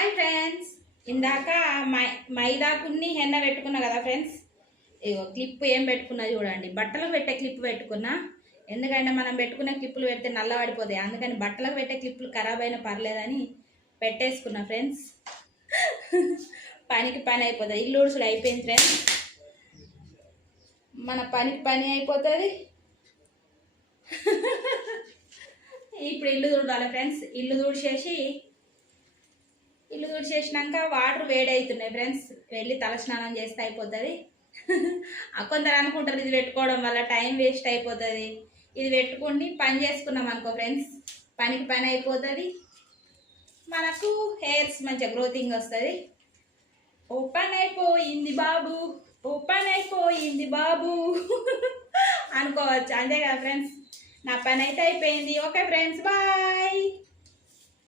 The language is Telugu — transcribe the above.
హాయ్ ఫ్రెండ్స్, ఇందాక మైదాకుని హెన్న పెట్టుకున్నా కదా ఫ్రెండ్స్. ఇగో క్లిప్ ఏం పెట్టుకున్నా చూడండి, బట్టలకు పెట్టే క్లిప్ పెట్టుకున్నా. ఎందుకంటే మనం పెట్టుకునే క్లిప్పులు పెడితే నల్లబడిపోతాయి, అందుకని బట్టలకు పెట్టే క్లిప్పులు ఖరాబ్ అయినా పర్లేదని పెట్టేసుకున్నా ఫ్రెండ్స్. పనికి పని అయిపోతుంది, ఇల్లు ఊడ్చుడు అయిపోయింది ఫ్రెండ్స్. మన పనికి పని అయిపోతుంది. ఇప్పుడు ఇల్లు తుడవాలి ఫ్రెండ్స్. ఇల్లు తుడిచేసినాక వాటర్ వేడి అవుతున్నాయి ఫ్రెండ్స్, వెళ్ళి తలస్నానం చేస్తే అయిపోతుంది. కొందరు అనుకుంటారు ఇది పెట్టుకోవడం వల్ల టైం వేస్ట్ అయిపోతుంది. ఇది పెట్టుకుని పని చేసుకున్నాం అనుకో ఫ్రెండ్స్, పనికి పని అయిపోతుంది, మనకు హెయిర్స్ మంచిగా గ్రోతింగ్ వస్తుంది. ఓపెన్ అయిపోయింది బాబు, ఓపెన్ అయిపోయింది బాబు అనుకోవచ్చు. అంతే కదా ఫ్రెండ్స్, నా పని అయితే అయిపోయింది. Okay friends, bye.